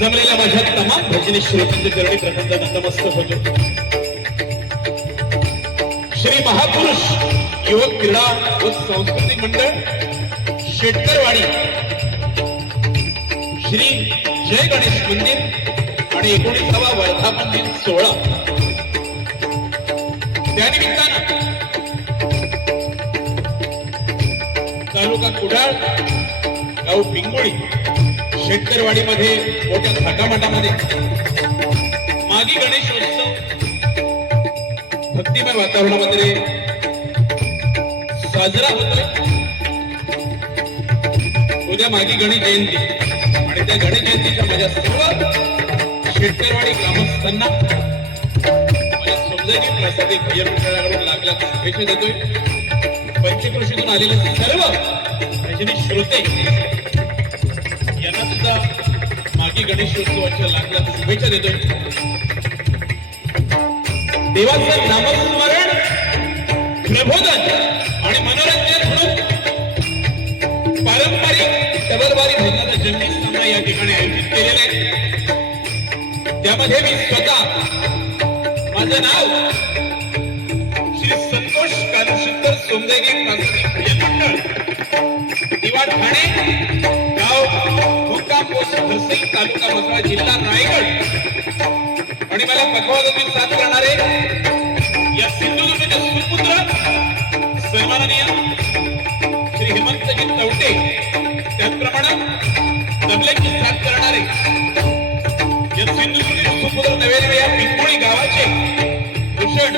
जमलेल्या माझ्या तमाम भजनी श्रोतींचे चरणी प्रथम नतमस्तक होतो. श्री महापुरुष युवक क्रीडा व सांस्कृतिक मंडळ शेटकरवाडी. श्री जय गणेश मंदिर आणि एकोणीसावा वर्धापन दिन सोहळा. त्यानिमित्तानं तालुका कुडाळ गाव पिंगोळी शेटकरवाडीमध्ये मोठ्या थाटामाटामध्ये. मागी गणेशोत्सव भक्तिमय वातावरणामध्ये साजरा होतोय. उद्या मागी गणेश जयंती. आणि त्या गणेश जयंतीच्या माझ्या सर्व शेटकरवाडी ग्रामस्थांना समजायची प्रसादी भजन मंडळाकडून लागल्या शुभेच्छा देतोय. पंचकृषीतून आलेले सर्व श्रोते मागी गणेशोत्सवाच्या लागल्या शुभेच्छा देतो देवाचं नामस्मरण प्रबोधन आणि मनोरंजन म्हणून पारंपरिक डबलबारी भजनाचा जंगी सामना या ठिकाणी आयोजित केलेला आहे. त्यामध्ये मी स्वतः माझं नाव श्री संतोष कालशुद्धर सोमदेवी सांस्कृतिक भजन मंडळ दिवा ठाणे पोस्ट तालुका मथुरा जिल्हा रायगड. आणि मला पकवाजाची साथ करणारे या सिंधुदुर्गचे सुपुत्र सन्माननीय श्री हेमंतजी चौटे त्याचप्रमाणे तबल्याची साथ करणारे या सिंधुदुर्गचे सुपुत्र नवे नवे या पिंपोळी गावाचे भूषण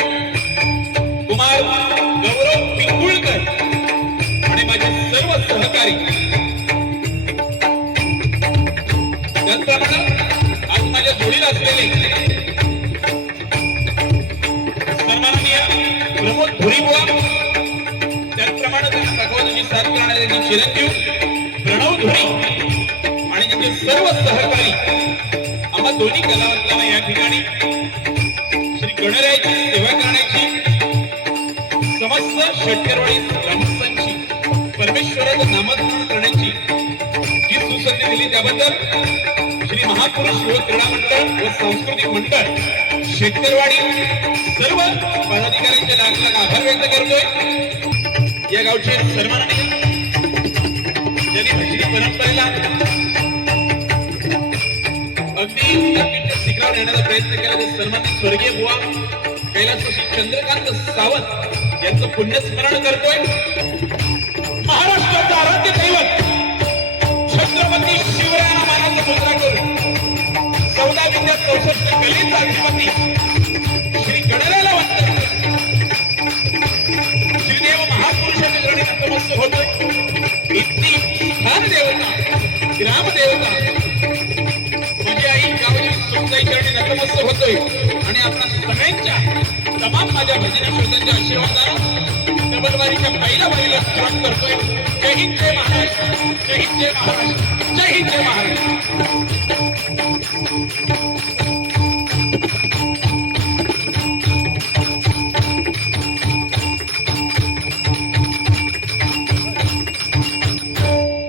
कुमार गौरव पिंगुळकर आणि माझे सर्व सहकारी त्याचप्रमाणे आज माझ्या जोडीला असलेले सन्माननीय प्रमोद धुरीबुवा. त्याचप्रमाणे त्यांना भगवंताची साथ करणारे चिरंजीव प्रणव धुरी आणि तिथे सर्व सहकारी आम्हा दोन्ही कलावंतांना या ठिकाणी श्री गणरायाची सेवा करण्याची समस्त शेतकरवाडी ग्रामस्थांची परमेश्वराचं नामस्मरण करण्याची जी सुसंधी दिली त्याबद्दल महापुरुष युवक क्रीडा मंडळ व सांस्कृतिक मंडळ शेतकरवाडी सर्व पदाधिकाऱ्यांच्या नागरिकांना आभार व्यक्त करतोय. या गावचे सर्वांनी ज्यांनी भजनी परंपरेला अगदी शिखरावर येण्याचा प्रयत्न केला ते सन्मानित स्वर्गीय बुवा कैलासवासी चंद्रकांत सावंत यांचं पुण्यस्मरण करतोय. महाराष्ट्राचं आराध्य दैवत अधिपती श्री गणरायाला वंदन श्रीदेव महापुरुषाचे चरणी नतमस्तक होतोय. इतकी स्थान देवता ग्राम देवता माझी आई गावची सुखदाई चरणी नतमस्तक होतोय. आणि आपल्या सगळ्यांच्या तमाम माझ्या भजन श्रोत्यांच्या आशीर्वादानं डबलवारीच्या पहिल्या बाईला स्मरण करतोय. जय हिंद जय महाराष्ट्र. जय हिंद जय महाराष्ट्र. जय हिंद जय महाराष्ट्र.